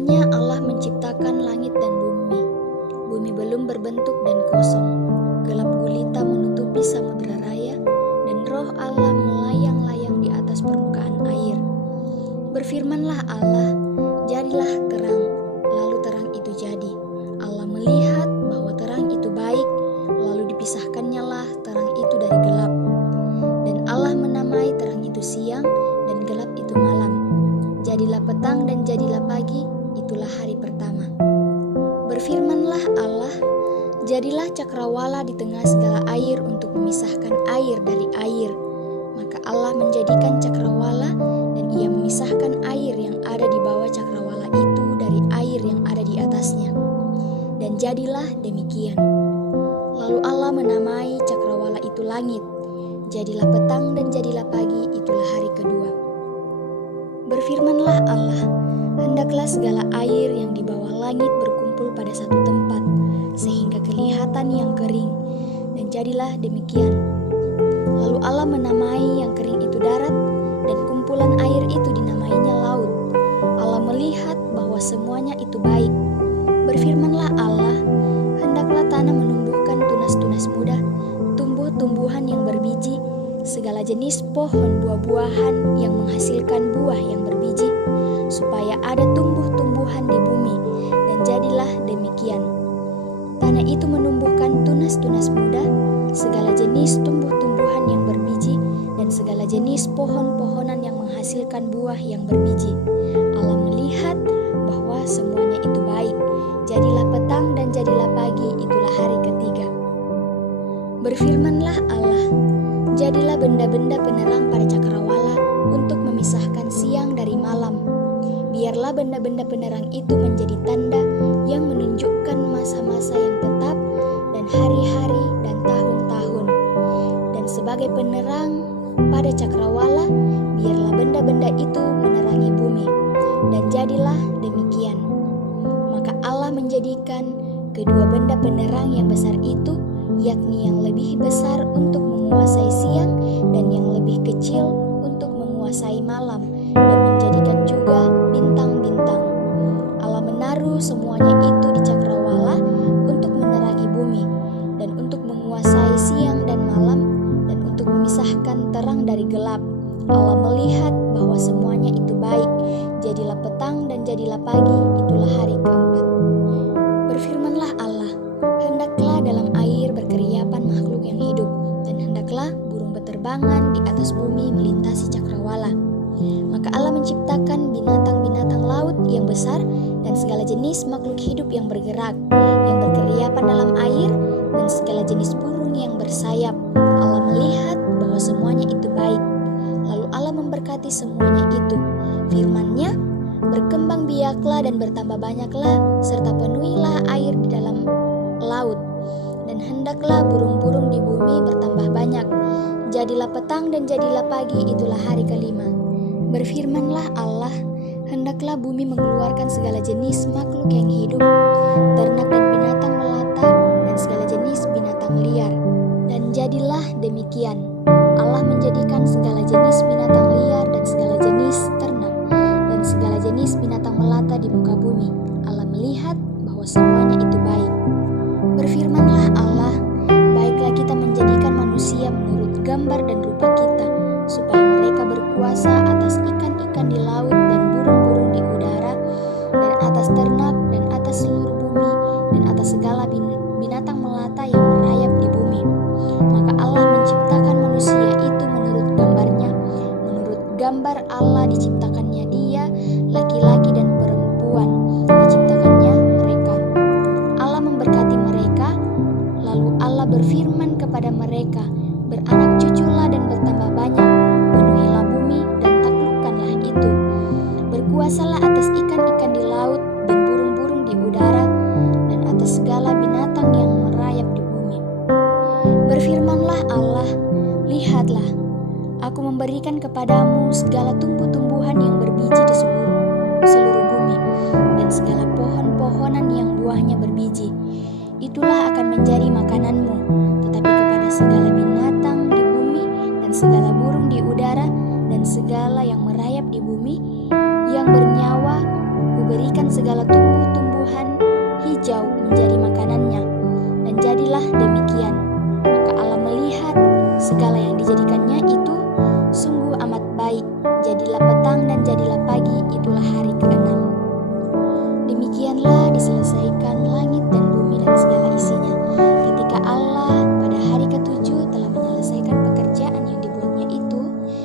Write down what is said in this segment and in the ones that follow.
Mulanya Allah menciptakan langit dan bumi. Bumi belum berbentuk dan kosong. Gelap gulita menutupi samudera raya, dan roh Allah melayang-layang di atas permukaan air. Berfirmanlah Allah, jadilah terang, lalu terang itu jadi. Allah melihat bahwa terang itu baik, lalu dipisahkannya lah terang itu dari gelap. Dan Allah menamai terang itu siang, dan gelap itu malam. Jadilah petang dan jadilah pagi, itulah hari pertama. Berfirmanlah Allah, jadilah cakrawala di tengah segala air untuk memisahkan air dari air. Maka Allah menjadikan cakrawala, dan ia memisahkan air yang ada di bawah cakrawala itu dari air yang ada di atasnya. Dan jadilah demikian. Lalu Allah menamai cakrawala itu langit. Jadilah petang dan jadilah pagi, itulah hari kedua. Berfirmanlah Allah, hendaklah segala air yang di bawah langit berkumpul pada satu tempat, sehingga kelihatan yang kering, dan jadilah demikian. Lalu Allah menamai yang kering itu darat, dan kumpulan air itu dinamainya laut. Allah melihat bahwa semuanya itu baik. Berfirmanlah Allah, hendaklah tanah menumbuhkan tunas-tunas muda, tumbuh-tumbuhan yang berbiji, segala jenis pohon buah-buahan yang menghasilkan buah yang berbiji, supaya ada tumbuh-tumbuhan di bumi, dan jadilah demikian. Tanah itu menumbuhkan tunas-tunas muda, segala jenis tumbuh-tumbuhan yang berbiji, dan segala jenis pohon-pohonan yang menghasilkan buah yang berbiji. Allah melihat bahwa semuanya itu baik. Jadilah petang dan jadilah pagi, itulah hari ketiga. Berfirmanlah Allah, jadilah benda-benda penerang pada cakrawala untuk memisahkan siang dari malam. Biarlah benda-benda penerang itu menjadi tanda yang menunjukkan masa-masa yang tetap dan hari-hari dan tahun-tahun. Dan sebagai penerang pada cakrawala, biarlah benda-benda itu menerangi bumi. Dan jadilah demikian. Maka Allah menjadikan kedua benda penerang yang besar itu, yakni yang lebih besar untuk menguasai siang dan yang lebih kecil untuk menguasai malam, dan menjadikan juga bintang-bintang. Allah menaruh semuanya itu di cakrawala untuk menerangi bumi, dan untuk menguasai siang dan malam, dan untuk memisahkan terang dari gelap. Allah melihat bahwa semuanya itu baik. Jadilah petang dan jadilah pagi, itulah hari keempat. Berfirmanlah Allah, hendaklah dalam air berkeriapan makhluk yang hidup, dan hendaklah burung beterbangan di atas bumi melintasi cakrawala. Maka Allah menciptakan binatang-binatang laut yang besar dan segala jenis makhluk hidup yang bergerak, yang berkeriapan dalam air, dan segala jenis burung yang bersayap. Allah melihat bahwa semuanya itu baik. Lalu Allah memberkati semuanya itu. Firman-Nya, berkembang biaklah dan bertambah banyaklah, serta penuhilah air di dalam laut. Dan hendaklah burung-burung di bumi bertambah banyak. Jadilah petang dan jadilah pagi, itulah hari kelima. Berfirmanlah Allah, hendaklah bumi mengeluarkan segala jenis makhluk yang hidup, ternak dan binatang melata, dan segala jenis binatang liar. Dan jadilah demikian. Allah menjadikan segala jenis binatang liar dan segala jenis ternak, dan segala jenis binatang melata di muka bumi. Allah melihat bahwa semuanya itu baik. Berfirmanlah Allah, baiklah kita menjadikan manusia menurut gambar dan rupa kita, supaya mereka berkuasa atas ikan-ikan di laut dan burung-burung di udara, dan atas ternak dan atas seluruh bumi, dan atas segala binatang melata yang merayap di bumi. Maka Allah menciptakan manusia itu menurut gambarnya, menurut gambar Allah diciptakannya dia, laki-laki dan perempuan diciptakannya mereka. Allah memberkati mereka, lalu Allah berfirman kepada mereka, beranak cuculah dan bertambah banyak, penuhilah bumi dan taklukkanlah itu. Berkuasalah atas ikan-ikan di laut dan burung-burung di udara, dan atas segala binatang yang merayap di bumi. Berfirmanlah Allah, lihatlah, aku memberikan kepadamu segala tumbuh-tumbuhan yang berbiji di seluruh bumi, dan segala pohon-pohonan yang buahnya berbiji. Itulah akan menjadi makananmu. Tetapi kepada segala binatang di bumi dan segala burung di udara dan segala yang merayap di bumi yang bernyawa, memberikan segala tumbuh-tumbuhan hijau menjadi makanannya. Dan jadilah demikian. Maka Allah melihat segala yang dijadikannya itu sungguh amat baik. Jadilah petang dan jadilah pagi, itulah hari ke-6. Demikianlah diselesaikan langit dan bumi dan segala isinya. Ketika Allah pada hari ke-7 telah menyelesaikan pekerjaan yang dibuatnya itu,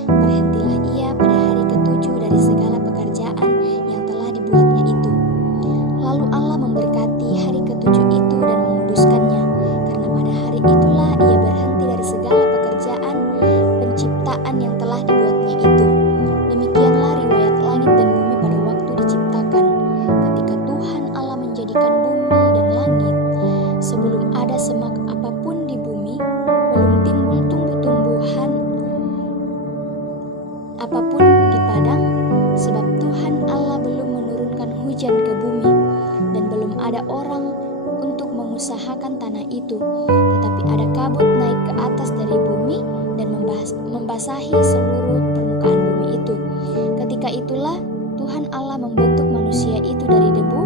berhentilah ia pada hari ke-7 dari segala pekerjaan yang telah dibuatnya itu. Lalu Allah memberkati hari ke-7 itu dan menguduskannya, karena pada hari itulah ia berhenti dari segala pekerjaan penciptaan yang telah dibuatnya itu. Demikianlah riwayat langit dan bumi pada waktu diciptakan. Ketika Tuhan Allah menjadikan bumi dan langit, sebelum ada semak apapun di bumi, belum timbul tumbuh-tumbuhan apapun di padang, sebab Tuhan Allah belum menurunkan hujan ke bumi, dan belum ada orang untuk mengusahakan tanah itu, tetapi ada kabut naik ke atas dari bumi dan membasahi seluruh permukaan bumi itu. Ketika itulah Tuhan Allah membentuk manusia itu dari debu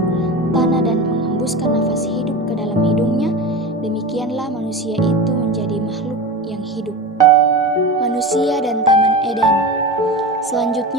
tanah dan menghembuskan nafas hidup ke dalam hidungnya. Demikianlah manusia itu menjadi makhluk yang hidup. Manusia dan Taman Eden. Selanjutnya,